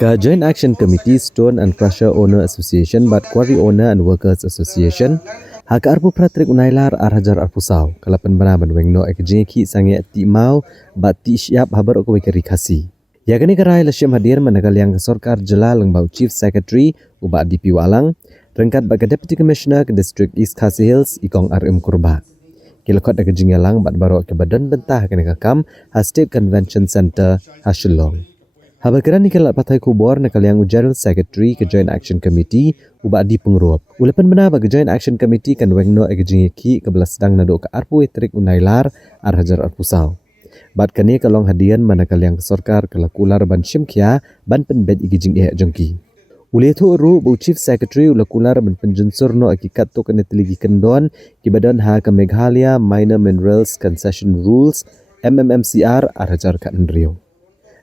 Ka Joint Action Committee Stone and Crusher Owner Association but Quarry Owner and Workers Association haka arpu pratrik unailar arhajar arpusau kalapan bana banwengno ekjengki sange ti mau bat ti siap habar ko wekeri khasi ya gani karai lasyam hadir managal yang sarkar jelal lengbau Chief Secretary uba DP Walang rengkat baga Deputy Commissioner ke District East Khasi Hills ikong RM Kurba kilokot daga jingelang bat baro ke badan bentah kene kakam ha State Convention Center Hashilong. Habakiran nikal patai kubor nakal yang General Secretary ke Joint Action Committee uba di pengruap. Ulepan bena bagi Joint Action Committee kan wengno egejingki ke belas sedang nado ke arpu etrik unailar arhajar arpusau. Bat kani kalong hadian manakal yang sarkar kelakular ban shimkia ban penbed igejing jengki. Ule tu ru bu Chief Secretary ulakular ban penjunsur no akikat to kene teligi kendon ki badan ha ke Meghalaya Minor Minerals Concession Rules MMMCR arhajar kan Rio.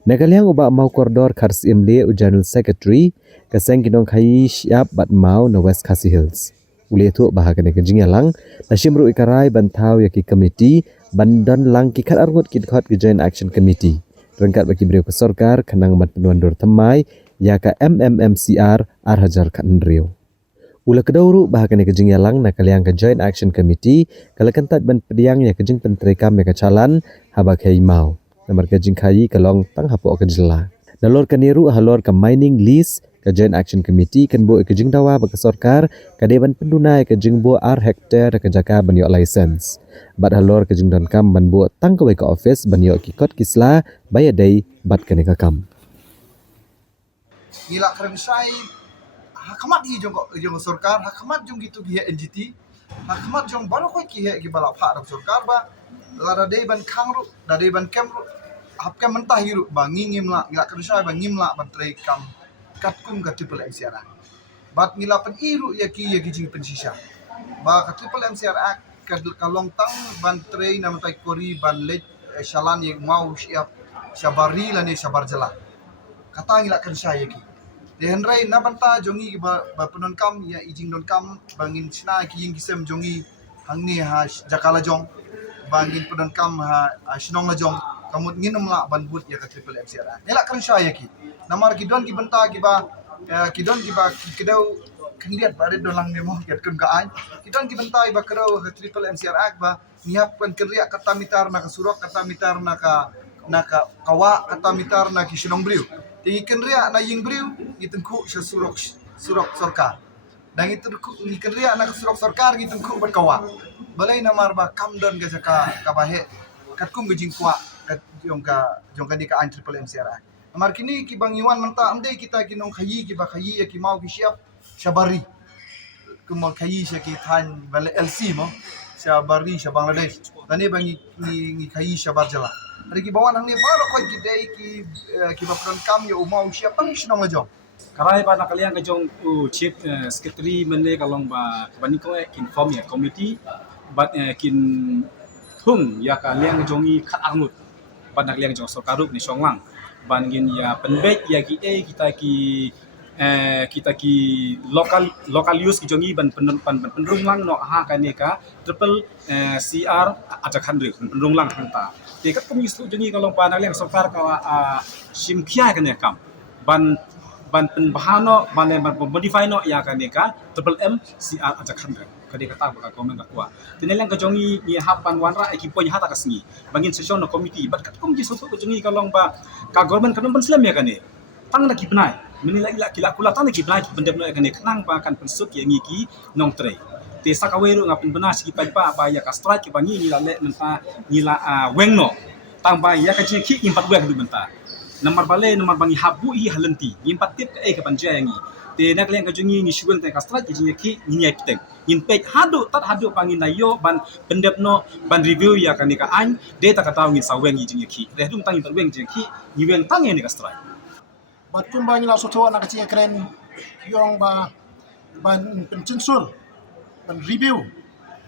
Nagaliang uba mau koridor Khars Imle General Secretary kaseng kinong khai siap bat mau na West Khasi Hills. Ule tu bahagian kejingalang nasimru ikarai bantau yaki committee bandan lang kikat arngut kidkhot ke Joint Action Committee. Rengkat bagi beliau ke sarkar kenang ban penuandur temai yaka MMMCR arhajar kan Rio. Ula kedauru bahagian kejingalang nakaliang ke Joint Action Committee kalakantat ban pediang ya kejing penterekam ya kecalan habakai mau. Namar kajing kayi kalong tang hapo ke jela. Dalor kaniru halor ke mining lease ke Joint Action Committee kan bo kajing dawa ba ke sarkar kadeban pendunai kajing bo ar hektar ke jaka banyo license. Bat halor kajing don kam ban bo tang ke office banyo kikot kisla bayadai bat kene kakam. Gila keren sai hakamat hi jong sarkar hakamat jong gitu gi NGT hakamat jong baru ko ki he gi bala pha sarkar ba lara dei ban khangru da dei ban kemru hapkam mentah hiru ba ngingim la gila keren sai ba ngimla ban trei kam katkum ka triple MCR bat ngila pen iru yaki jing pensisa ba ka triple MCR act ka kalong tang ban trei na matai kori ban lej shalan yang mau siap sabari la ni sabar jela kata ngila keren sai yaki Dehenrai na banta jongi ba penon kam ya ijing don kam bangin sina ki ying kisem jongi hangni ha jakala jong bangin penon kam ha sinong la jong kamut nginum la ban but ya ka triple MCR. Nela kan syaya ki. Namar ki don ki banta ki ba kidau kendiat bare don lang nemo ket kun ka ai. Ki don ki banta ba kerau ka triple MCR ak ba niap kan kerja kata mitar na ka surok kata mitar na ka kawa kata mitar na ki sinong briu. Tinggi kenria na ying briu itengku sa surok sarkar. Dan kenria na surok sarkar itengku berkawa. Balai na marba kamdon ka jaka kabahe katkum gejing kwa kat jong ka di ka an triple MCR. Amar kini ki bang Iwan menta ande kita kinong khayi ki ba khayi ya ki mau ki siap sabari. Kumo khayi sa ki than bale LC mo sabari sa Bangladesh. Tani bang ni khayi sabar jala. Hari ki bawan hang ni baru koi ki dei ki bapron kam ya umau siap pang sinong la jong. Karai ba nakaliang ka jong Chief Secretary mende kalong ba bani ko inform ya committee but kin thung ya kaliang jongi khat angut ba nakaliang jong sokaruk ni songlang bangin ya penbet ya kita ki local use ki jongi ban penrung lang no ha kaneka triple CR aja khandri penrung lang hanta tekat kom use jongi kalong pa nakaliang sokar ka simkia kaneka ban penbahano ban modify no ya kaneka triple M CR aja khandri kadi kata baka komen akwa tinelang ka jongi ni hapan wanra ekipo nya hata kasngi bangin session no committee bat kat kom ji soto ka jongi kalong ba ka government kanom ban slam ya kane tang na kibnai menilai kila kula tang na kibnai bendem no kane kenang ba kan pensuk yang ngiki nong tre te sakaweru ngapin benas ki pa ba ya ka strike ba ni la le nanta ni la wengno tang ba ya ka ji ki impat wek du benta nomor bale nomor bangi habu i halenti impat tip ka ka panja yangi te nak leng ka jungi ni shugun te ka strike ji ki ni ya kiteng in page hadu pangin nayo ban pendep no ban review ya kan ka an data ka tawin sa weng ji ki re dum tangin weng ji ki ni weng tang ni ka strike bat kum ba ngila soto na ka kren yong ba ban pencensul ban review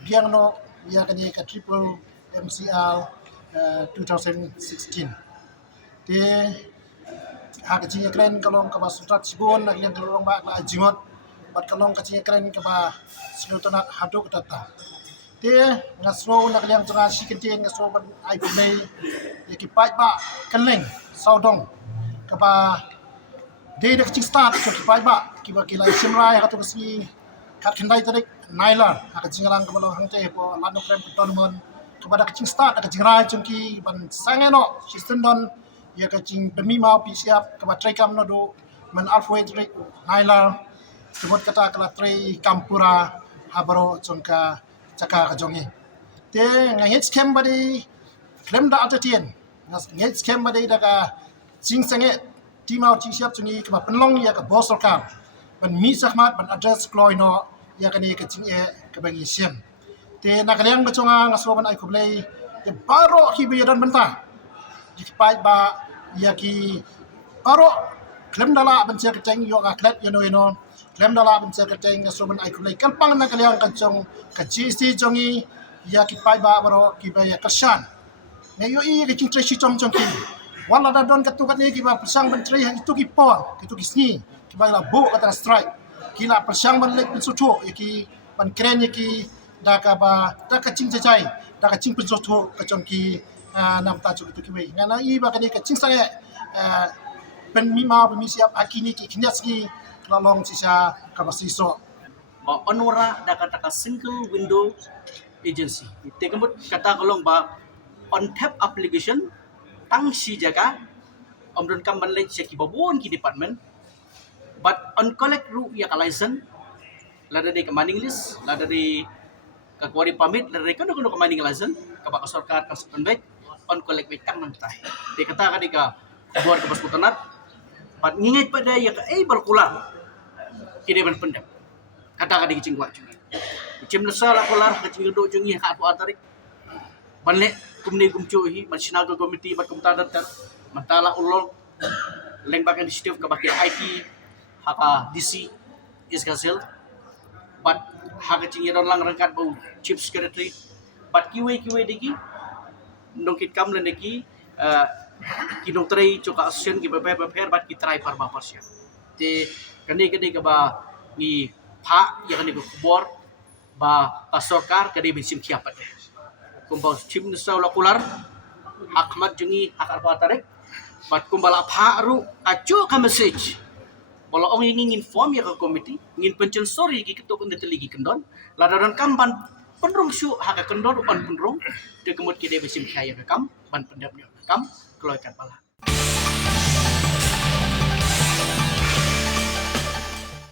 biang no ya kan ka triple MCR 2016 te hak ji kren kalong ka basutrat sibon nak yang kalong ba la jingot bat kalong ka ji kren ka ba sinutana haduk tata te ngasro nak yang tengah sikit ngasro ban ai play yaki pai ba kaleng saudong ka ba Day dah kecing start so kipai ba kiba kila simrai hatu kasi kat kendai tarik nailar hak kecing lang kepada hang teh po lanu krem tournament kepada kecing start hak kecing rai chungki ban sangeno sistem don ya kecing demi mau pi siap kepada try kam no do men halfway tarik nailar sebut kata kala try kampura habaro chungka caka kajongi te ngait skem badi klem da atatien ngait skem badi daga jing sange timau chi siap chungi ka penlong ya ka bos sarkar ban mi sahmat ban address kloi no ya ka ni ka ching e ka bangi siam te nakaliang ba chunga ngaso ban ai kublei te baro ki bi dan benta dipai ba ya ki baro klem dala ban sia ka teng yo ka klet yo no klem dala ban sia ka teng ngaso ban ai kublei kalpang nakaliang ka chung ka chi si chungi ya ki pai ba baro ki ba ya kashan ne yo i ka ching tre si chong chong ki wala da don katukat ni kiba persang menteri itu ki pon itu ki sni kiba la bu kata strike kila persang ban lek pinsuto ki ban kren ki da ka ba da ka ching chai da ka ching pinsuto ka chong ki nam ta chu itu ki bai ngana i ba ka ni ka ching sange ben mi ma mi siap akini ki knyas ki lalong sisa ka basiso ba onora da kata ka single window agency tekemut kata kolong ba on tap application tang si jaga omdon kam ban lek ki babon ki department but on collect ru ya ka license la dari ka mining list la dari ka quarry permit la dari kono ka mining license ka ba sarkar ka sependek on collect wait tang nang tai de kata ka di ka buat ka baskutanat but ngingait pada ya ka berkular ki de ban pendek kata ka di cingwa juga cim nasa la kular ka cingdo jungi ka apu atarik banle kumne gumcuhi masinaga komiti bat kumtadan kan mantala ulol leng bakan initiative ka bakil IT haka DC is gazel but haka cingidon lang rangkat bau chief secretary but kiwe diki nongkit kam len diki kinong tray choka asyen ki beber bat ki try parma pasya te kani ka ba ni pa ya kani ko kubor ba pasokar kadi bisim kiapat kumbal chim nusa lakular hakmat jungi hakar patarek bat kumbala pharu acu ka message bala ong ingin inform ya ka committee ngin pencen sorry ki ketuk ndeligi kendon ladaran kamban penrung su haka kendon pan penrung de kemut ki de besim khaya ka kam ban pendap kam kloikat bala